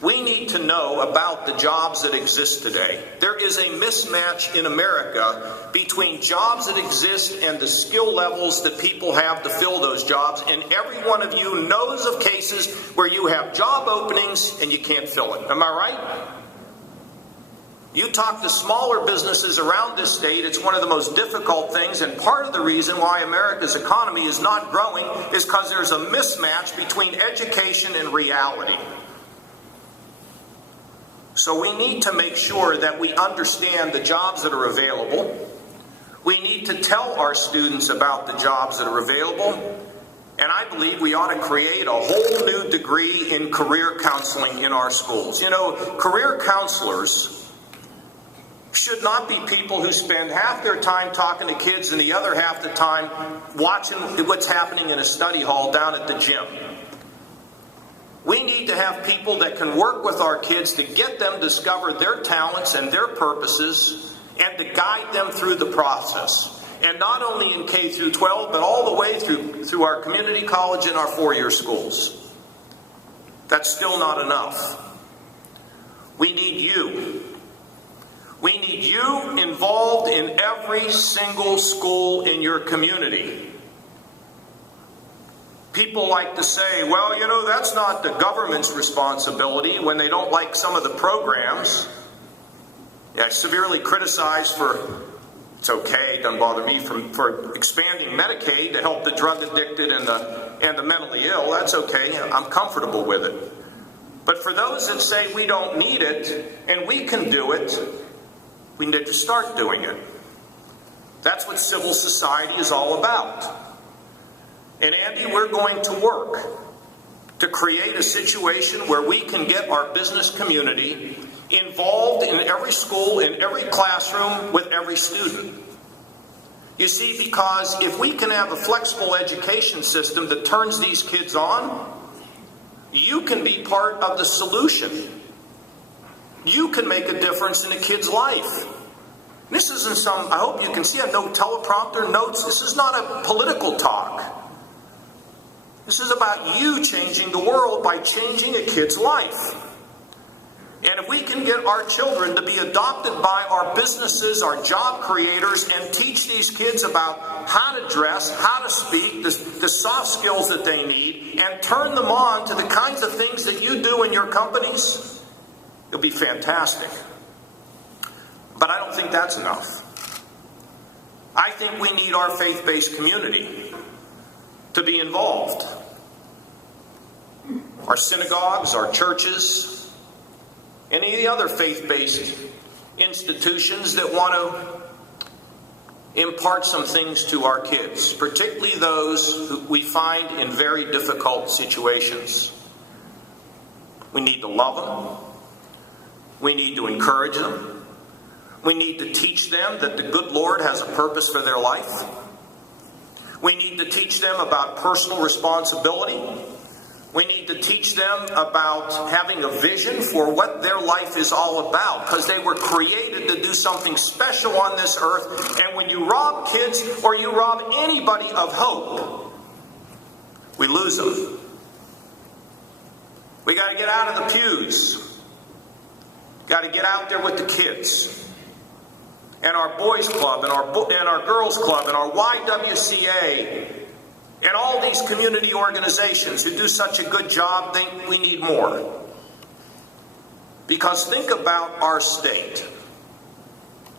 We need to know about the jobs that exist today. There is a mismatch in America between jobs that exist and the skill levels that people have to fill those jobs. And every one of you knows of cases where you have job openings and you can't fill it. Am I right? You talk to smaller businesses around this state, it's one of the most difficult things, and part of the reason why America's economy is not growing is because there's a mismatch between education and reality. So we need to make sure that we understand the jobs that are available. We need to tell our students about the jobs that are available. And I believe we ought to create a whole new degree in career counseling in our schools. You know, career counselors should not be people who spend half their time talking to kids and the other half the time watching what's happening in a study hall down at the gym. We need to have people that can work with our kids to get them to discover their talents and their purposes and to guide them through the process. And not only in K through 12, but all the way through our community college and our four-year schools. That's still not enough. We need you. We need you involved in every single school in your community. People like to say, well, you know, that's not the government's responsibility when they don't like some of the programs. Yeah, severely criticized for, it's okay, doesn't bother me, for expanding Medicaid to help the drug addicted and the mentally ill. That's okay, I'm comfortable with it. But for those that say we don't need it and we can do it, we need to start doing it. That's what civil society is all about. And Andy, we're going to work to create a situation where we can get our business community involved in every school, in every classroom, with every student. You see, because if we can have a flexible education system that turns these kids on, you can be part of the solution. You can make a difference in a kid's life. This isn't some, I hope you can see, I have no teleprompter notes. This is not a political talk. This is about you changing the world by changing a kid's life. And if we can get our children to be adopted by our businesses, our job creators, and teach these kids about how to dress, how to speak, the soft skills that they need, and turn them on to the kinds of things that you do in your companies, it'll be fantastic. But I don't think that's enough. I think we need our faith-based community to be involved. Our synagogues, our churches, any of the other faith-based institutions that want to impart some things to our kids, particularly those who we find in very difficult situations. We need to love them. We need to encourage them. We need to teach them that the good Lord has a purpose for their life. We need to teach them about personal responsibility. We need to teach them about having a vision for what their life is all about, because they were created to do something special on this earth. And when you rob kids or you rob anybody of hope, we lose them. We got to get out of the pews. Got to get out there with the kids. And our boys club and our girls club and our YWCA and all these community organizations who do such a good job, think we need more. Because think about our state.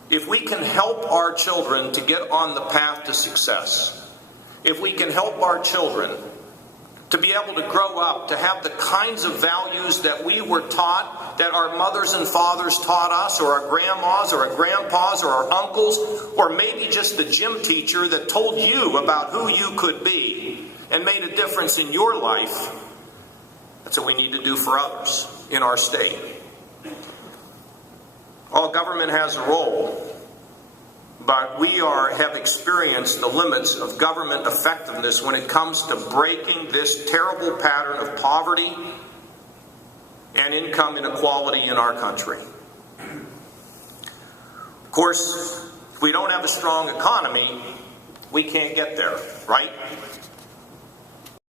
If we can help our children to get on the path to success, if we can help our children to be able to grow up, to have the kinds of values that we were taught, that our mothers and fathers taught us, or our grandmas, or our grandpas, or our uncles, or maybe just the gym teacher that told you about who you could be and made a difference in your life, that's what we need to do for others in our state. All government has a role, but we have experienced the limits of government effectiveness when it comes to breaking this terrible pattern of poverty and income inequality in our country. Of course, if we don't have a strong economy, we can't get there, right?